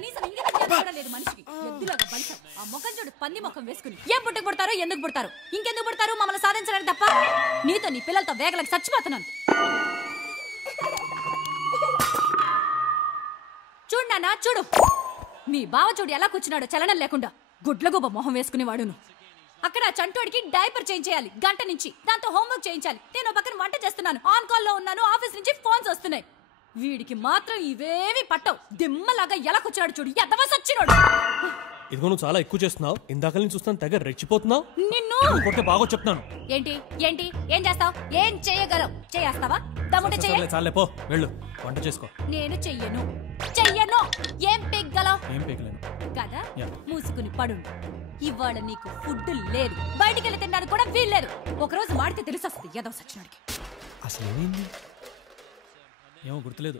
కనీసం ఇంగిత జ్ఞానం కూడా లేదు మనిషికి. ఎద్దులాగా బలిసాం. ఆ ముఖం చూడు, పంది ముఖం వేసుకుని. ఏం పుట్టుకు పుడతారో, ఎందుకు పుడతారు, ఇంకెందుకు పుడతారు? మమ్మల్ని సాధించడానికి తప్ప. నీతో నీ పిల్లలతో వేగలకు చచ్చిపోతున్నాను. చూడు నాన్న, చూడు మీ బావ చూడు ఎలా కూర్చున్నాడో చలనం లేకుండా. గుడ్లగూబ మొహం వేసుకునేవాడును. అక్కడ చంటోడికి డైపర్ చేంజ్ చేయాలి గంట నుంచి. దాంతో హోంవర్క్ చేయించాలి. నేను పక్కన వంట చేస్తున్నాను. ఆన్ కాల్ లో ఉన్నాను. ఆఫీస్ నుంచి ఫోన్స్ వస్తున్నాయి. వీడికి మాత్రం ఇవేవి పట్టవు. దిమ్మలాగా ఎలా కూర్చున్నాడు చూడు. ఎదవ సచ్చినోడు. ఇదిగో నువ్వు చాలా ఎక్కువ చేస్తున్నావు. ఇందాక నుంచి చూస్తాను తెగ రెచ్చిపోతున్నావు. నిన్ను కొట్టే బాగా చెప్తాను. ఏంటి ఏంటి ఏం చేస్తావు? ఏం చేయగలవు? చేస్తావా? దమ్ముంటే చెయ్యి. చాలే పో, వెళ్ళు వంట చేసుకో. నేను చెయ్యను. ఏం పెగ్గలవు? ఏం పెగలేను కదా. మూసుకుని పడు. ఇవాళ నీకు ఫుడ్ లేదు. బయటికి వెళ్ళి తినడానికి కూడా వీల్లేదు. ఒకరోజు మాడితే తెలిసొస్తుంది ఏదో సచ్చినాడికి. అసలు ఏమైంది? ఏమో గుర్తులేదు.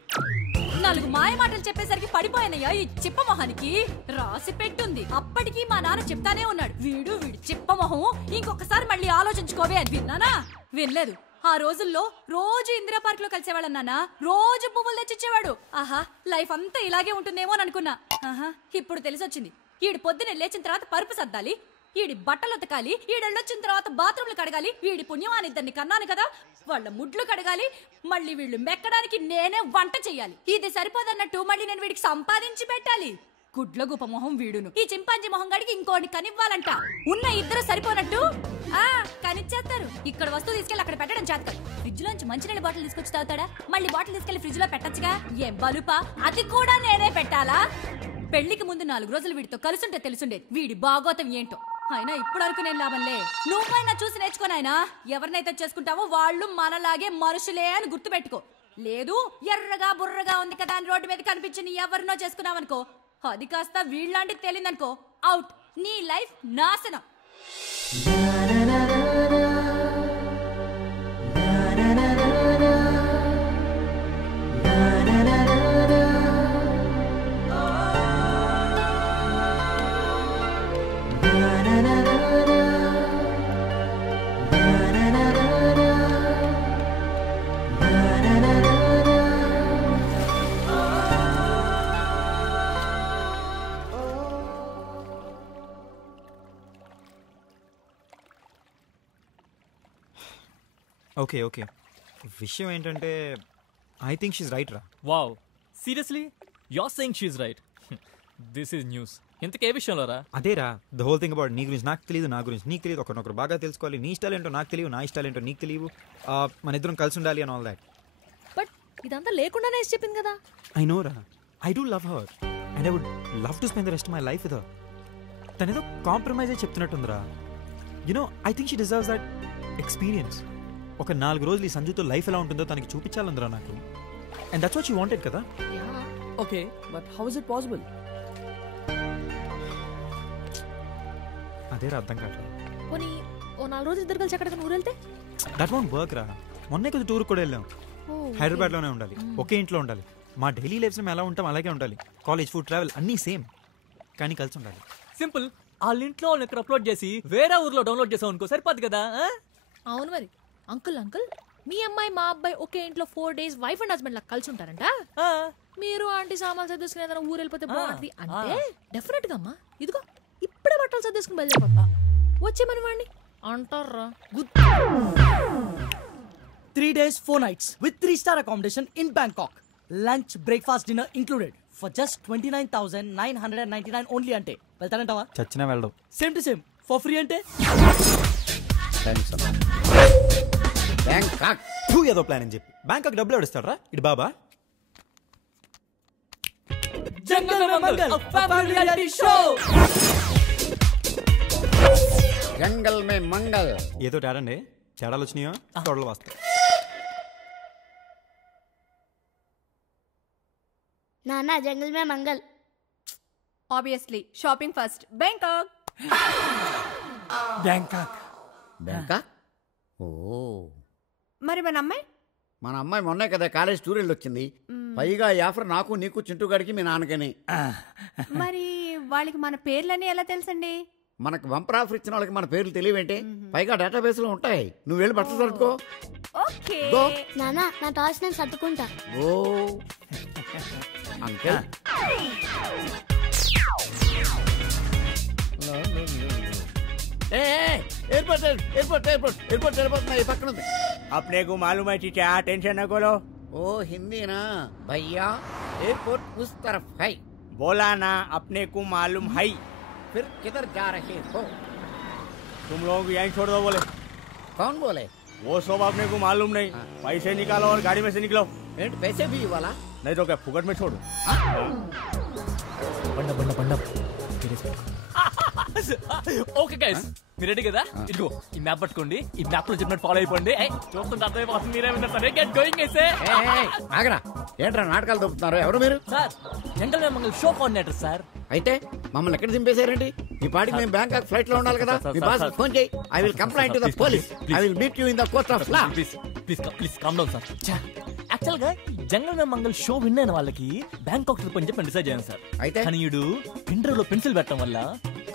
4 మాయ మాటలు చెప్పేసరికి పడిపోయానయ్యా ఈ చిప్పమొహానికి. రాసి పెట్టుంది. అప్పటికి మా నాన్న చెప్తానే ఉన్నాడు, వీడు చిప్పమొహం, ఇంకొకసారి మళ్ళీ ఆలోచించుకోవే అని. విన్నానా? వినలేదు. ఆ రోజుల్లో రోజు ఇందిరా పార్క్ లో కలిసేవాళ్ళ నాన్న. రోజు పువ్వులు తెచ్చిచ్చేవాడు. ఆహా, లైఫ్ అంతా ఇలాగే ఉంటుందేమో అని అనుకున్నా. ఆహా, ఇప్పుడు తెలిసొచ్చింది. ఈడు పొద్దునే లేచిన తర్వాత పరుపు సర్దాలి, ఈడి బట్టలు ఉతకాలి, ఈడెళ్ళొచ్చిన తర్వాత బాత్రూమ్లు కడగాలి. వీడి పుణ్యమాని ఇద్దరిని కన్నాను కదా, వాళ్ళ ముడ్లు కడగాలి. మళ్ళీ వీళ్ళు మెక్కడానికి నేనే వంట చెయ్యాలి. ఇది సరిపోదన్నట్టు మళ్ళీ నేను వీడికి సంపాదించి పెట్టాలి. గుడ్ల గుప మొహం వీడును. ఈ చింపాంజీ మొహం గడికి ఇంకోటి కనివ్వాలంట. ఉన్న ఇద్దరు సరిపోనట్టు కనిచ్చేస్తారు. ఇక్కడ వస్తువు తీసుకెళ్లి అక్కడ పెట్టడం చేత. ఫ్రిడ్జ్ లోంచి మంచినీళ్ళ బాటిల్ తీసుకొచ్చి తాగుతాడా? మళ్ళీ బాటిల్ తీసుకెళ్లి ఫ్రిడ్జ్ లో పెట్టచ్చుగా. ఏం బలుపా, అది కూడా నేనే పెట్టాలా? పెళ్లికి ముందు 4 రోజులు వీడితో కలుసుంటే తెలుసుండేది వీడి బాగోతం ఏంటో. అయినా ఇప్పుడు అనుకునే లాభంలే. నువ్వైనా చూసి నేర్చుకోనాయనా. ఎవరినైతే చేసుకుంటావో వాళ్ళు మనలాగే మనుషులే అని గుర్తు పెట్టుకో. లేదు ఎర్రగా బుర్రగా ఉంది కదా అని రోడ్డు మీద కనిపించి ఎవరినో చేసుకున్నావనుకో, అది కాస్త వీళ్ళంటి తేలిందనుకో, అవుట్. నీ లైఫ్ నాశనం. ఓకే ఓకే విషయం ఏంటంటే ఐ థింక్ షీస్ రైట్ రా. Wow, seriously you are saying she is right? This is news. ఇంతకే విషయంలో రా? అదేరా ద హోల్ థింగ్ అబౌట్ నీ గురించి నాకు తెలియదు, నా గురించి నీకు తెలియదు, ఒకరినొకరు బాగా తెలుసుకోవాలి. నీ ఇష్టాలు ఏంటో నాకు తెలియదు, నా ఇష్టాలు ఏంటో నీకు తెలియదు, మన ఇద్దరం కలిసి ఉండాలి అండ్ ఆల్ దాట్. బట్ ఇదంతా లేకుండానే చెప్పింది కదా. ఐ నో రా, I do love her and I would love to spend the rest my life with her. తనేదో కాంప్రమైజ్ అయి చెప్తున్నట్టుందిరా. You know I think she deserves that experience. ఒక 4 రోజులు ఈ సంజుతో లైఫ్ ఎలా ఉంటుందో తనకి చూపించాలందిరా నాకు. And that's what she wanted కదా. Okay, but how is it possible? అదేరా అర్థం కావట్లేదు. పోనీ ఓ 4 రోజులు ఇద్దరు కలిసి ఎక్కడికి ఊరు వెళ్తే? దట్ వోంట్ వర్క్ రా. మొన్నే కొద్ది టూర్ కూడా వెళ్ళాం. హైదరాబాద్లోనే ఉండాలి, ఒకే ఇంట్లో ఉండాలి. మా డైలీ లైఫ్స్ మేము ఎలా ఉంటాం అలాగే ఉండాలి. కాలేజ్, ఫుడ్, ట్రావెల్ అన్నీ సేమ్, కానీ కలిసి ఉండాలి. సింపుల్. వాళ్ళ ఇంట్లో ఇక్కడ అప్లోడ్ చేసి వేరే ఊర్లో డౌన్లోడ్ చేసాం అనుకో, సరిపోదు కదా. అవును మరి. అంకుల్ మీ అమ్మాయి మా అబ్బాయి ఒకే ఇంట్లో 4 days వైఫ్ అండ్ హస్బెండ్ లా కలిసి ఉంటారంట. మీరు ఆంటీ సామాన్లు సర్దేసుకుని ఏదైనా ఊరు వెళ్ళిపోతే బాగుంటుంది అంటే డెఫినెట్ గా అమ్మా ఇదిగో ఇప్పుడే బట్టలు సర్దేసుకుని బయలుదేరిపోతా. వచ్చేమని వాడిని అంటారా. 3 days 4 nights with 3-star accommodation in Bangkok. Lunch, breakfast, dinner included for just 29,999 only అంటే వెళ్తానంటావా? చచ్చినా వెళ్ళడం. Same to same for free అంటే బ్యాంకాక్ ఏదో ప్లాన్ అని చెప్పి బ్యాంకాక్ డబ్బులు ఎవడిస్తాడరా ఇటు బాబా. Jungle Mein Mangal family reality show. Jungle Mein Mangal ఏదో తేడండి. తేడాలు వచ్చినాయో తోడలు వస్తాయి. నానా Jungle Mein Mangal. Obviously shopping first. Bangkok. Bangkok. Bangkok. ఓ మరి మన అమ్మాయి మొన్నే కదా కాలేజ్ టూర్ వెళ్ళొచ్చింది. పైగా ఈ ఆఫర్ నాకు, నీకు, చింటూ గారికి, మీ నాన్నకని. మరి వాళ్ళకి మన పేర్లని ఎలా తెలుసండి? మనకు బంపర్ ఆఫర్ ఇచ్చిన వాళ్ళకి మన పేర్లు తెలియవేంటే? పైగా డేటాబేస్ లో ఉంటాయి. నువ్వు వెళ్ళి బట్టలు సర్దుకో. ఓకే నానా నా టాయ్స్ నేను సర్దుకుంటా. ఓ uncle airport airport airport airport వెళ్ళిపోతున్నా ఈ పక్కన ఉంది. अपने को मालूम है चीचा टेंशन न करो ओ हिंदी ना भैया एयरपोर्ट उस तरफ है. बोला ना अपने को मालूम है फिर किधर जा रहे हो? तुम लोग यहीं छोड़ दो बोले कौन बोले? वो सब अपने को मालूम नहीं पैसे निकालो और गाड़ी में से निकलो ఏంటి पैसे भी वाला? नहीं तो क्या फुकट में छोड़ो ఓకే గైస్ మీరు రెడీ కదా ఇదిగో ఈ మ్యాప్ పట్టుకోండి ఈ మ్యాప్ లో చెప్పినట్టు ఫాలో అయిపోండి చూస్తుంటే అర్థమైపోతుంది మీరే విన్నారు సరే గెట్ గోయింగ్ అయితే ఆగరా ఏంట్రా నాటకాలు దొప్పుతున్నారు ఎవరు మీరు? సార్ జంగల్ Mein Mangal show coordinator sir అయితే మమ్మల్ని ఎక్కడ దింపేశారండి? ఈ పాటికి మేము బ్యాంకాక్ ఫ్లైట్ లో ఉండాలి కదా. మీ బాస్ ఫోన్ చేయి. I will complaint to the police. I will meet you in the court of law. Please calm down sir actual గా జంగల్ మే మంగల్ షో విన్ అయిన వాళ్ళకి బ్యాంకాక్ ట్రిప్ అని చెప్పి డిసైడ్ చేయాలి సార్. అయితే కానీ ఈడు ఇంటర్వ్యూ లో పెన్సిల్ పెట్టడం వల్ల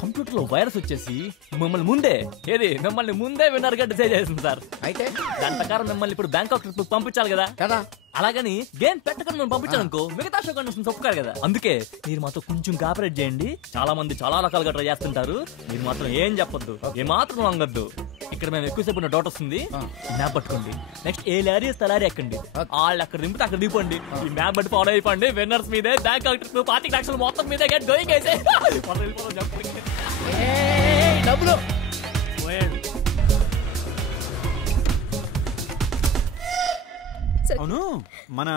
కంప్యూటర్ లో వైరస్ వచ్చేసి మిమ్మల్ని ముందే విన్నర్ గా డిసైడ్ చేసింది సార్. అయితే దాని ప్రకారం మిమ్మల్ని ఇప్పుడు బ్యాంకాక్ ట్రిప్ పంపించాలి కదా కదా. అలాగని గేమ్ పెట్టకుండా మనం పంపించాలనుకో మిగతా షో కండిషన్స్ ఒప్పుకోరు కదా. అందుకే మీరు మాతో కొంచెం కోఆపరేట్ చేయండి. చాలా మంది చాలా రకాలుగా ట్రై చేస్తుంటారు. మీరు మాత్రం ఏం చెప్పొద్దు, ఏ మాత్రం వంగద్దు. ఇక్కడ మేము ఎక్కువసేపు ఉన్న డౌట్ వస్తుంది. మ్యాప్ పట్టుకోండి. నెక్స్ట్ ఏ లారీ తలారీ ఎక్కండి. వాళ్ళు అక్కడ దింపితే అక్కడ దింపండి. ఈ మ్యాప్ బట్టి ఫాలో అయిపోండి. విన్నర్స్ మీదే బ్యాంకాక్ ట్రిప్ 40 లక్షలు మొత్తం మీదే గెట్ గోయింగ్ అయితే డబ్బులు అవును మన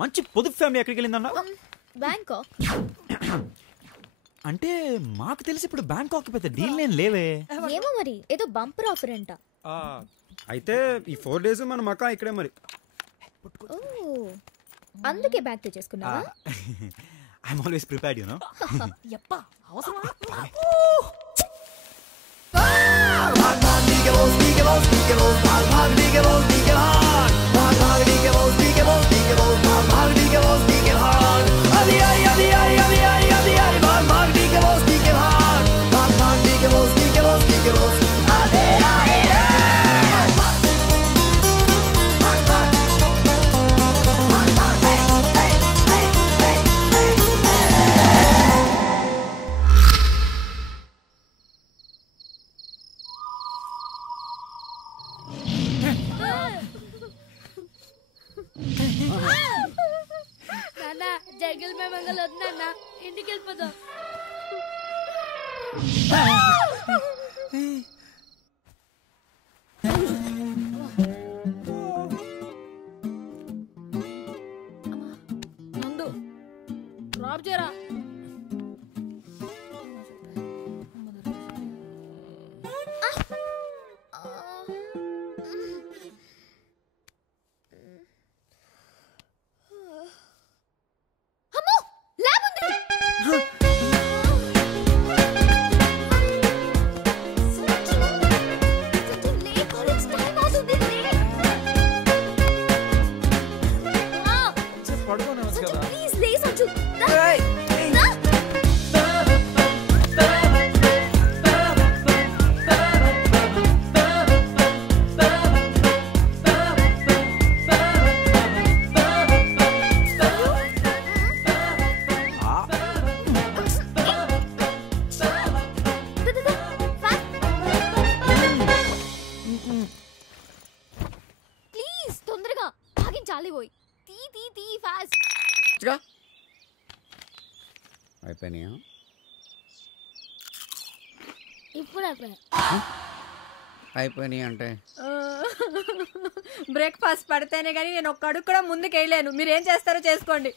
మంచి పొదుపు ఫ్యామిలీ ఎక్కడికి వెళ్ళిందన్నా? బ్యాంకాక్. అంటే మాకు తెలిసి ఇప్పుడు బ్యాంకాక్ పెద్ద డీల్ నేను లేవే. ఏమో మరి ఏదో బంపర్ ఆఫర్ అంట. అయితే ఈ 4 days మన మకా ఇక్కడే మరి. ఓ అందుకే బ్యాగ్ తెచ్చేసుకున్నావా? I'm always prepared you know. యప్పా అవసరమా? నాన్న జంగిల్ మే మంగల్ వద్దా ఇంటికి వెళ్ళిపోదాం. నందు డ్రాప్ చేయరా. ప్లీజ్ లే సంచు. ప్లీజ్ తొందరగా ఆగించాలి. పోయి తీ ఫాస్ట్. అయిపోయినాయా? ఇప్పుడు అయిపోయినాయి అంటే బ్రేక్ఫాస్ట్ పడితేనే కానీ నేను ఒక్క అడుగు కూడా ముందుకు వేయలేను. మీరేం చేస్తారో చేసుకోండి.